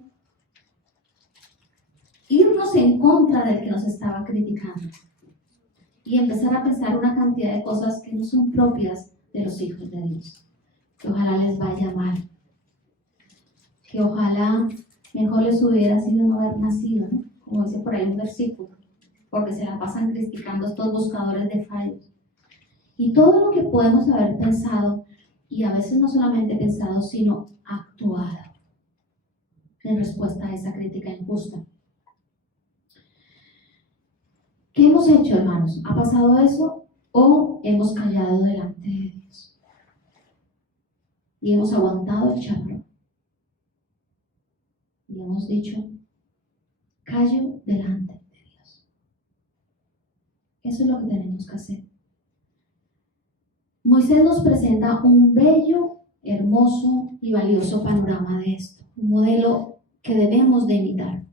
irnos en contra del que nos estaba criticando y empezar a pensar una cantidad de cosas que no son propias de los hijos de Dios, que ojalá les vaya mal, que ojalá mejor les hubiera sido no haber nacido, ¿no? Como dice por ahí un versículo, porque se la pasan criticando a estos buscadores de fallos. Y todo lo que podemos haber pensado, y a veces no solamente pensado, sino actuado en respuesta a esa crítica injusta. ¿Qué hemos hecho, hermanos? ¿Ha pasado eso o hemos callado delante de Dios? Y hemos aguantado el chapro. Y hemos dicho, callo delante de Dios. Eso es lo que tenemos que hacer. Moisés nos presenta un bello, hermoso y valioso panorama de esto. Un modelo que debemos de imitar,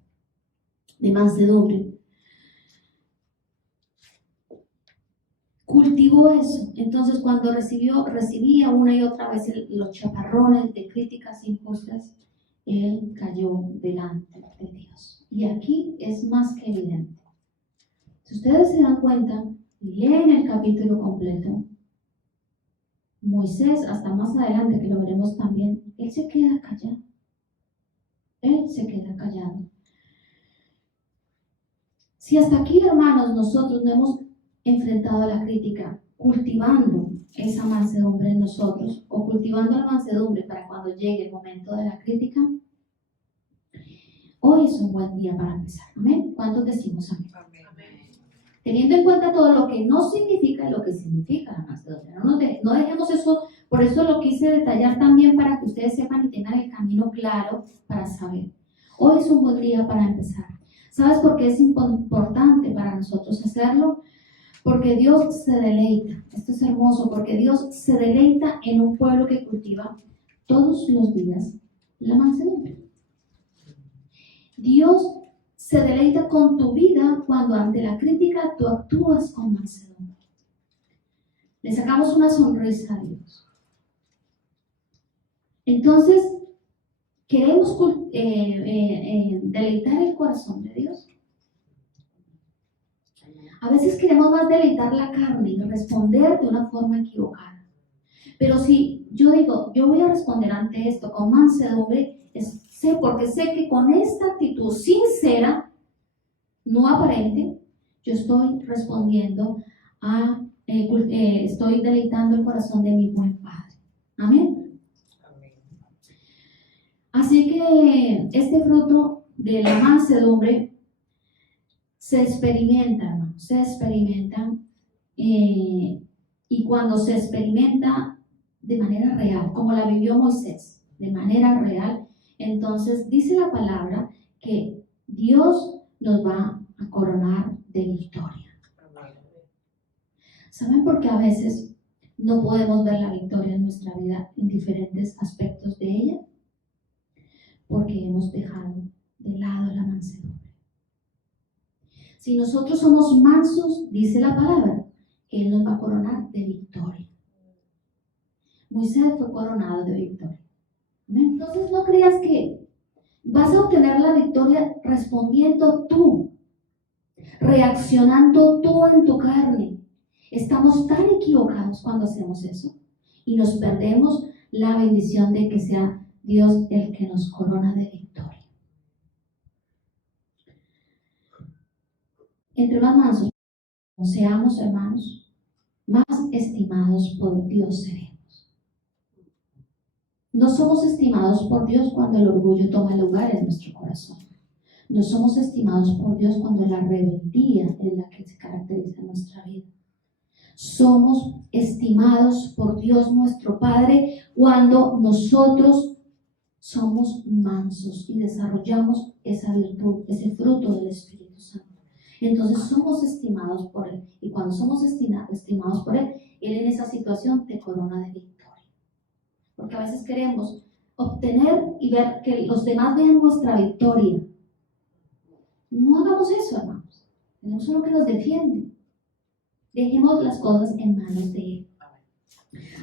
de mansedumbre. Cultivó eso. Entonces, cuando recibía una y otra vez los chaparrones de críticas injustas, él cayó delante de Dios. Y aquí es más que evidente. Si ustedes se dan cuenta y leen el capítulo completo, Moisés, hasta más adelante que lo veremos también, él se queda callado. Él se queda callado. Si hasta aquí, hermanos, nosotros no hemos enfrentado a la crítica, cultivando esa mansedumbre en nosotros, o cultivando la mansedumbre para cuando llegue el momento de la crítica, hoy es un buen día para empezar. ¿Amén? ¿Cuántos decimos amén? Teniendo en cuenta todo lo que no significa y lo que significa la mansedumbre. No dejemos eso, por eso lo quise detallar también para que ustedes sepan y tengan el camino claro para saber. Hoy es un buen día para empezar. ¿Sabes por qué es importante para nosotros hacerlo? Porque Dios se deleita, esto es hermoso, porque Dios se deleita en un pueblo que cultiva todos los días la mansedumbre. Dios se deleita con tu vida cuando ante la crítica tú actúas con mansedumbre. Le sacamos una sonrisa a Dios. Entonces, ¿queremos deleitar el corazón de Dios? A veces queremos más deleitar la carne y responder de una forma equivocada. Pero si yo digo, yo voy a responder ante esto con mansedumbre, porque sé que con esta actitud sincera, no aparente, yo estoy respondiendo estoy deleitando el corazón de mi buen Padre. Amén. Así que este fruto de la mansedumbre se experimenta, hermano, se experimenta y cuando se experimenta de manera real, como la vivió Moisés, de manera real, entonces dice la palabra que Dios nos va a coronar de victoria. ¿Saben por qué a veces no podemos ver la victoria en nuestra vida en diferentes aspectos de ella? Porque hemos dejado de lado la mansedumbre. Si nosotros somos mansos, dice la palabra, que Él nos va a coronar de victoria. Moisés fue coronado de victoria. ¿Amén? Entonces no creas que vas a obtener la victoria respondiendo tú, reaccionando tú en tu carne. Estamos tan equivocados cuando hacemos eso y nos perdemos la bendición de que sea Dios el que nos corona de victoria. Entre más mansos seamos, hermanos, más estimados por Dios seremos. No somos estimados por Dios cuando el orgullo toma lugar en nuestro corazón. No somos estimados por Dios cuando la rebeldía es la que se caracteriza en nuestra vida. Somos estimados por Dios nuestro Padre cuando nosotros somos mansos y desarrollamos esa virtud, ese fruto del Espíritu Santo. Entonces somos estimados por Él. Y cuando somos estimados por Él, Él en esa situación te corona de victoria. Porque a veces queremos obtener y ver que los demás vean nuestra victoria. No hagamos eso, hermanos. Tenemos uno que nos defiende. Dejemos las cosas en manos de Él.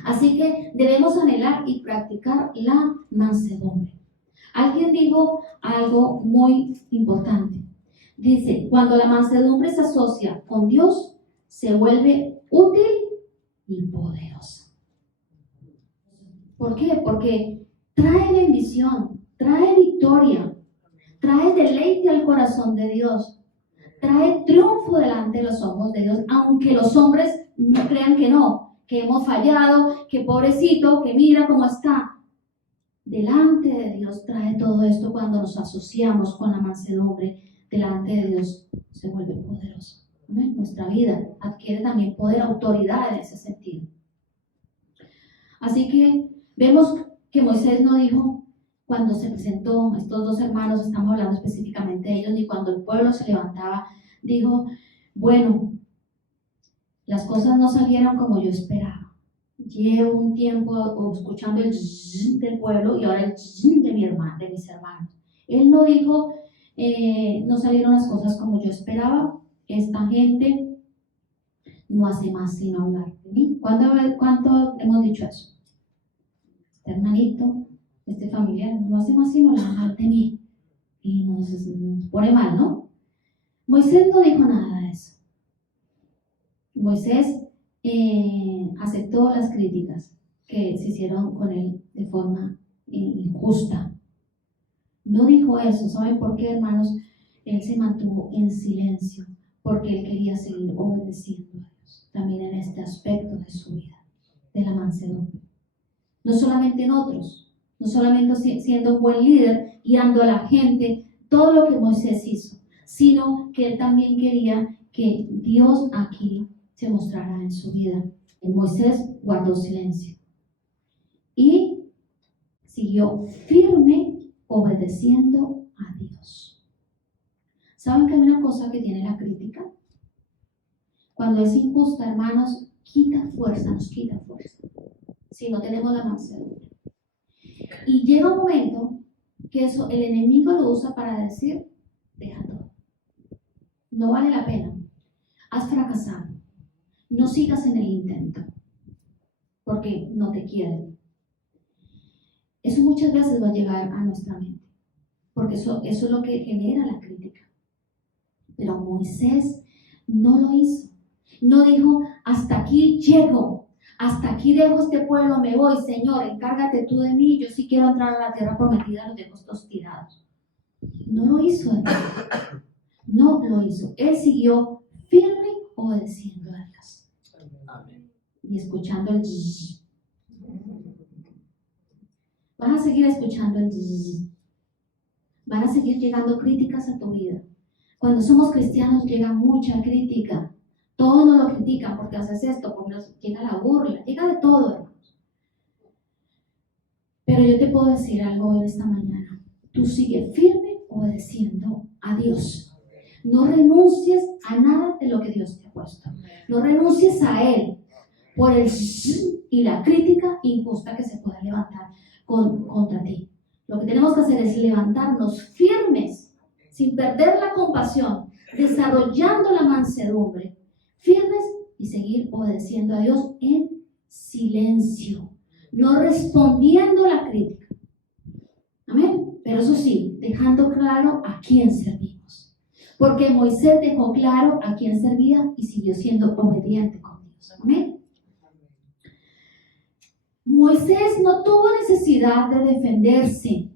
Así que debemos anhelar y practicar la mansedumbre. Alguien dijo algo muy importante. Dice, cuando la mansedumbre se asocia con Dios, se vuelve útil y poderosa. ¿Por qué? Porque trae bendición, trae victoria, trae deleite al corazón de Dios, trae triunfo delante de los ojos de Dios, aunque los hombres no crean que hemos fallado, que pobrecito, que mira cómo está. Delante de Dios trae todo esto cuando nos asociamos con la mansedumbre. Delante de Dios se vuelve poderoso. ¿Amén? Nuestra vida adquiere también poder, autoridad en ese sentido. Así que vemos que Moisés no dijo cuando se presentó, estos dos hermanos, estamos hablando específicamente de ellos, ni cuando el pueblo se levantaba, dijo, bueno, las cosas no salieron como yo esperaba. Llevo un tiempo escuchando el zzz del pueblo y ahora el zzz de mis hermanos. Él no dijo, no salieron las cosas como yo esperaba, esta gente no hace más sino hablar de mí. ¿Cuánto hemos dicho eso? Este hermanito, este familiar, no hace más sino hablar de mí. Y nos pone mal, ¿no? Moisés no dijo nada de eso. Moisés aceptó las críticas que se hicieron con él de forma injusta. No dijo eso. ¿Saben por qué, hermanos? Él se mantuvo en silencio porque él quería seguir obedeciendo a Dios también en este aspecto de su vida, de la mansedumbre. No solamente en otros, no solamente siendo un buen líder, guiando a la gente, todo lo que Moisés hizo, sino que él también quería que Dios aquí se mostrara en su vida. Moisés guardó silencio y siguió firme obedeciendo a Dios. ¿Saben que hay una cosa que tiene la crítica? Cuando es injusta, hermanos, quita fuerza, nos quita fuerza, si no tenemos la mansedumbre. Y llega un momento que eso el enemigo lo usa para decir, deja todo. No vale la pena. Has fracasado. No sigas en el intento, porque no te quieren. Eso muchas veces va a llegar a nuestra mente, porque eso es lo que genera la crítica. Pero Moisés no lo hizo. No dijo, hasta aquí llego, hasta aquí dejo este pueblo, me voy, Señor, encárgate tú de mí, yo sí quiero entrar a la tierra prometida, los dejo estos tirados. No lo hizo, hermano. No lo hizo. Él siguió firme obedeciendo a Dios. Amén. Y escuchando el zzz. Vas a seguir escuchando el zzz. Van a seguir llegando críticas a tu vida. Cuando somos cristianos llega mucha crítica. Todos nos lo critican porque haces esto, porque nos llega la burla, llega de todo, hermanos. Pero yo te puedo decir algo en esta mañana. Tú sigue firme obedeciendo a Dios. No renuncies a nada de lo que Dios te ha puesto. No renuncies a Él por el y la crítica injusta que se pueda levantar contra ti. Lo que tenemos que hacer es levantarnos firmes, sin perder la compasión, desarrollando la mansedumbre, firmes y seguir obedeciendo a Dios en silencio, no respondiendo a la crítica. Amén. Pero eso sí, dejando claro a quién servimos. Porque Moisés dejó claro a quién servía y siguió siendo obediente con Dios. Amén. Moisés no tuvo necesidad de defenderse.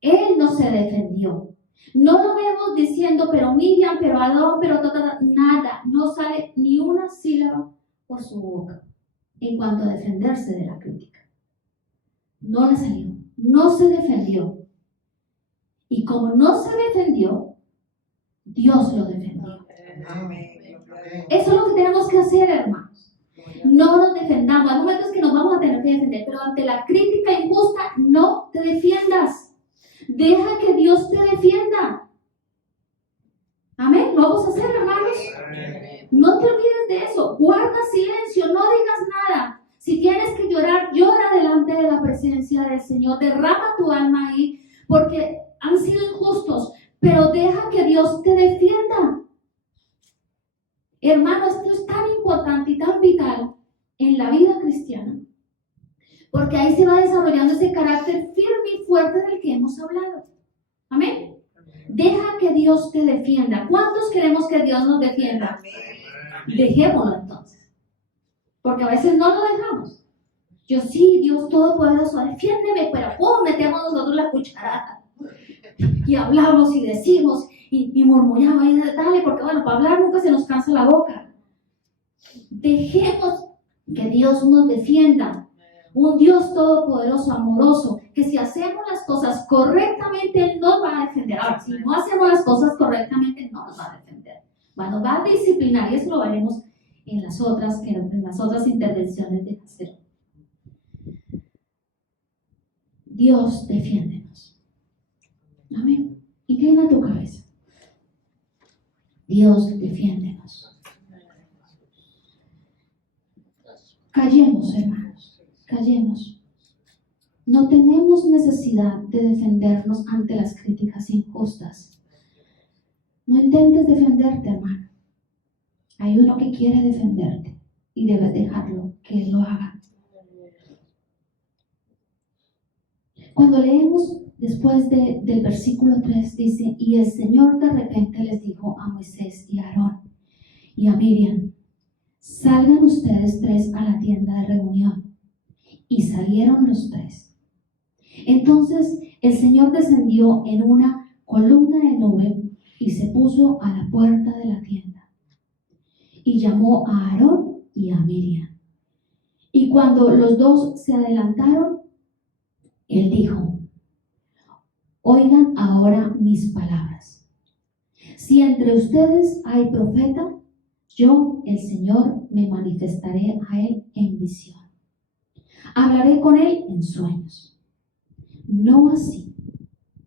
Él no se defendió. No lo vemos diciendo, pero Miriam, pero Adón, pero nada. No sale ni una sílaba por su boca en cuanto a defenderse de la crítica. No le salió. No se defendió. Y como no se defendió, Dios lo defendió. Eso es lo que tenemos que hacer, hermanos. No nos defendamos. Hay momentos que nos vamos a tener que defender, pero ante la crítica injusta, no te defiendas. Deja que Dios te defienda. Amén. Lo vamos a hacer, hermanos. No te olvides de eso. Guarda silencio. No digas nada. Si tienes que llorar, llora delante de la presencia del Señor. Derrama tu alma ahí, porque han sido injustos, pero deja que Dios te defienda. Hermano, esto es tan importante y tan vital en la vida cristiana, porque ahí se va desarrollando ese carácter firme y fuerte del que hemos hablado. Amén. Deja que Dios te defienda. ¿Cuántos queremos que Dios nos defienda? Dejémoslo entonces, porque a veces no lo dejamos. Yo sí, Dios Todopoderoso, defiéndeme, pero ¡pum! Metemos nosotros la cucharada y hablamos y decimos y murmuramos y dale, porque bueno, para hablar nunca se nos cansa la boca. Dejemos que Dios nos defienda. Un Dios todopoderoso, amoroso, que si hacemos las cosas correctamente, Él nos va a defender. Ahora, si no hacemos las cosas correctamente, no nos va a defender. Nos va a disciplinar, y eso lo veremos en las otras intervenciones de Hacer. Dios, defiéndenos. Amén. Inclina tu cabeza. Dios, defiéndenos. Callemos, hermanos, callemos. No tenemos necesidad de defendernos ante las críticas injustas. No intentes defenderte, hermano. Hay uno que quiere defenderte y debes dejarlo que Él lo haga. Cuando leemos después del versículo 3, dice: y el Señor de repente les dijo a Moisés y a Aarón y a Miriam: salgan ustedes tres a la tienda de reunión. Y salieron los tres. Entonces el Señor descendió en una columna de nube y se puso a la puerta de la tienda. Y llamó a Aarón y a Miriam. Y cuando los dos se adelantaron, Él dijo: oigan ahora mis palabras. Si entre ustedes hay profeta, yo, el Señor, me manifestaré a él en visión. Hablaré con él en sueños. No así.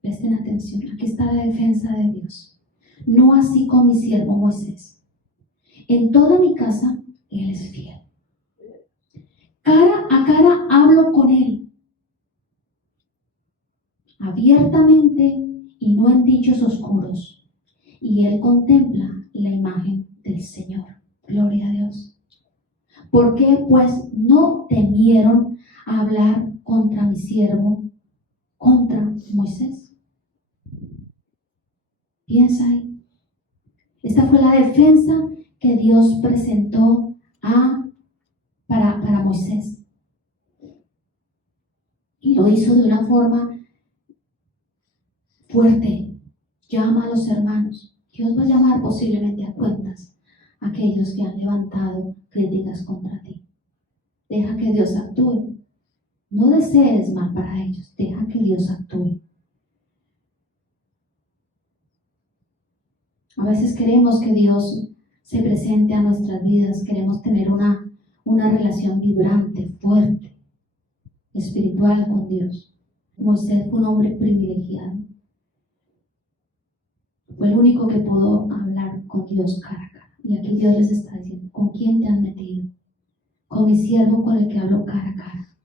Presten atención, aquí está la defensa de Dios. No así con mi siervo Moisés. En toda mi casa, él es fiel. Cara a cara hablo con él, abiertamente y no en dichos oscuros. Y él contempla la imagen del Señor. Gloria a Dios. ¿Por qué pues no temieron a hablar contra mi siervo, contra Moisés? Piensa ahí. Esta fue la defensa que Dios presentó para Moisés. Y lo hizo de una forma fuerte. Llama a los hermanos. Dios va a llamar posiblemente a cuentas a aquellos que han levantado críticas contra ti. Deja que Dios actúe. No desees mal para ellos. Deja que Dios actúe. A veces queremos que Dios se presente a nuestras vidas. Queremos tener una relación vibrante, fuerte, espiritual con Dios. Moisés fue un hombre privilegiado. Fue el único que pudo hablar con Dios cara a cara. Y aquí Dios les está diciendo, ¿con quién te has metido? Con mi siervo con el que hablo cara a cara.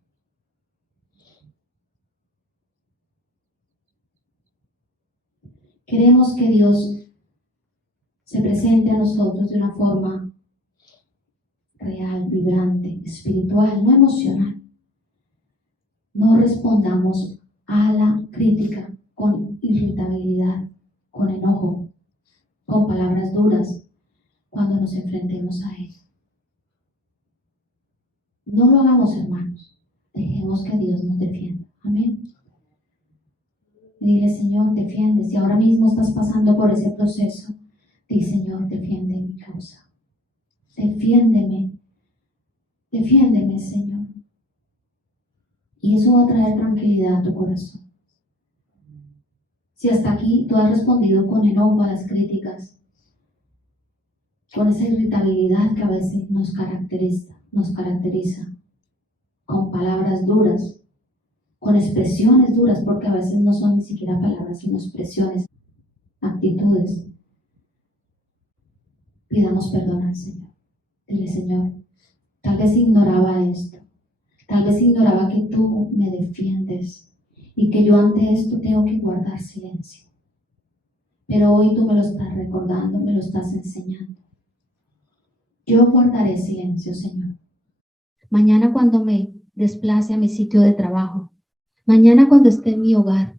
Queremos que Dios se presente a nosotros de una forma real, vibrante, espiritual, no emocional. No respondamos a la crítica con irritabilidad, con enojo, con palabras duras cuando nos enfrentemos a Él. No lo hagamos, hermanos. Dejemos que Dios nos defienda. Amén. Dile, Señor, defiende. Si ahora mismo estás pasando por ese proceso, di, Señor, defiende mi causa. Defiéndeme. Defiéndeme, Señor. Y eso va a traer tranquilidad a tu corazón. Si hasta aquí tú has respondido con enojo a las críticas, con esa irritabilidad que a veces nos caracteriza, con palabras duras, con expresiones duras, porque a veces no son ni siquiera palabras, sino expresiones, actitudes. Pidamos perdón al Señor. Dile, Señor, tal vez ignoraba esto, tal vez ignoraba que tú me defiendes y que yo ante esto tengo que guardar silencio. Pero hoy tú me lo estás recordando, me lo estás enseñando. Yo guardaré silencio, Señor. Mañana cuando me desplace a mi sitio de trabajo, mañana cuando esté en mi hogar,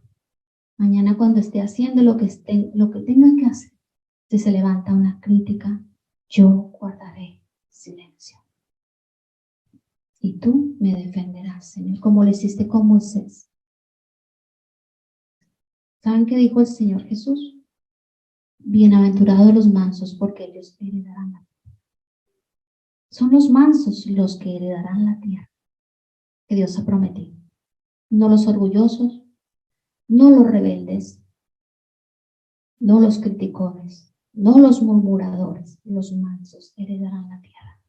mañana cuando esté haciendo lo que tenga que hacer, si se levanta una crítica, yo guardaré silencio. Y tú me defenderás, Señor, como lo hiciste con Moisés. ¿Saben qué dijo el Señor Jesús? Bienaventurados los mansos, porque ellos heredarán la tierra. Son los mansos los que heredarán la tierra que Dios ha prometido. No los orgullosos, no los rebeldes, no los criticones, no los murmuradores, los mansos heredarán la tierra.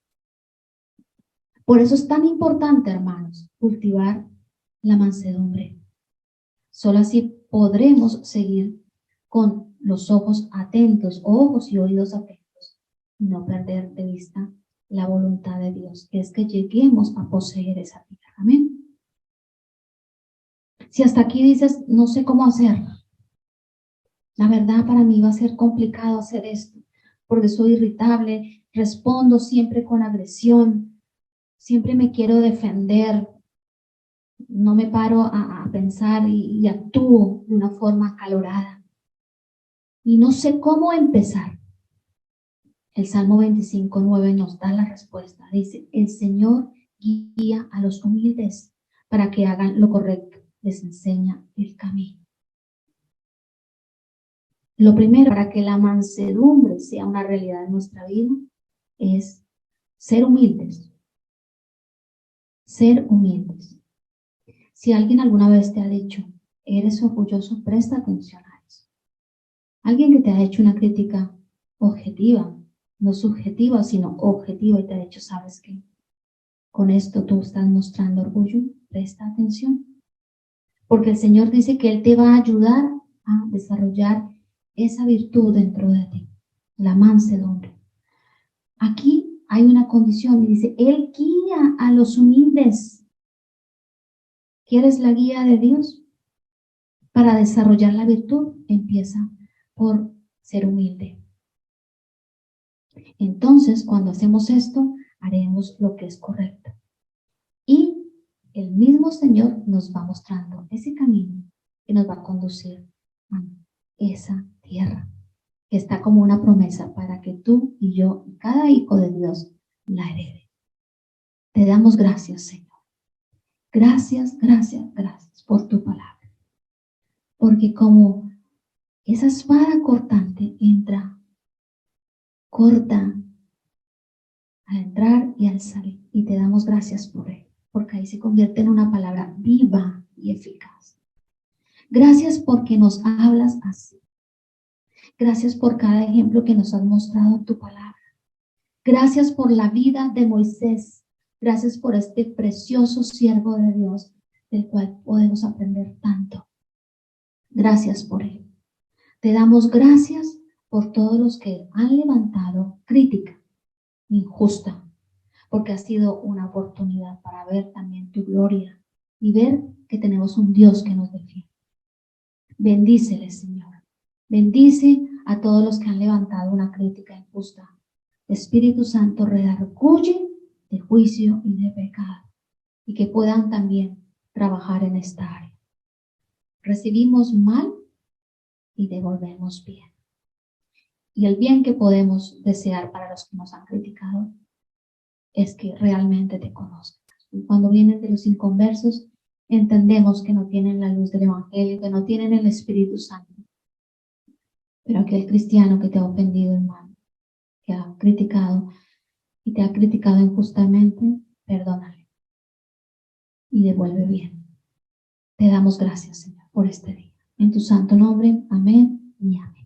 Por eso es tan importante, hermanos, cultivar la mansedumbre. Solo así podremos seguir con los ojos atentos, ojos y oídos atentos, y no perder de vista la voluntad de Dios, que es que lleguemos a poseer esa tierra. Amén. Si hasta aquí dices, no sé cómo hacerlo, la verdad para mí va a ser complicado hacer esto, porque soy irritable, respondo siempre con agresión, siempre me quiero defender, no me paro a pensar y actúo de una forma acalorada. Y no sé cómo empezar. El Salmo 25:9 nos da la respuesta. Dice, el Señor guía a los humildes para que hagan lo correcto. Les enseña el camino. Lo primero para que la mansedumbre sea una realidad en nuestra vida es ser humildes. Ser humildes. Si alguien alguna vez te ha dicho, eres orgulloso, presta atención a eso. Alguien que te ha hecho una crítica objetiva, no subjetiva, sino objetiva, y te ha dicho, ¿sabes qué? Con esto tú estás mostrando orgullo, presta atención. Porque el Señor dice que Él te va a ayudar a desarrollar esa virtud dentro de ti, la mansedumbre. Aquí hay una condición y dice, Él guía a los humildes. ¿Quieres la guía de Dios? Para desarrollar la virtud, empieza por ser humilde. Entonces, cuando hacemos esto, haremos lo que es correcto. Y el mismo Señor nos va mostrando ese camino que nos va a conducir a esa tierra, que está como una promesa para que tú y yo, y cada hijo de Dios, la herede. Te damos gracias, Señor. Gracias, gracias, gracias por tu palabra. Porque como esa espada cortante entra, corta al entrar y al salir. Y te damos gracias por él, porque ahí se convierte en una palabra viva y eficaz. Gracias porque nos hablas así. Gracias por cada ejemplo que nos has mostrado en tu palabra. Gracias por la vida de Moisés. Gracias por este precioso siervo de Dios, del cual podemos aprender tanto. Gracias por él. Te damos gracias por todos los que han levantado crítica injusta, porque ha sido una oportunidad para ver también tu gloria y ver que tenemos un Dios que nos defiende. Bendíceles, Señor. Bendice a todos los que han levantado una crítica injusta. Espíritu Santo, redarguye de juicio y de pecado, y que puedan también trabajar en esta área. Recibimos mal y devolvemos bien. Y el bien que podemos desear para los que nos han criticado es que realmente te conozcan. Y cuando vienen de los inconversos, entendemos que no tienen la luz del Evangelio, que no tienen el Espíritu Santo. Pero aquel cristiano que te ha ofendido, hermano, que ha criticado y te ha criticado injustamente, perdónale y devuelve bien. Te damos gracias, Señor, por este día. En tu santo nombre, amén y amén.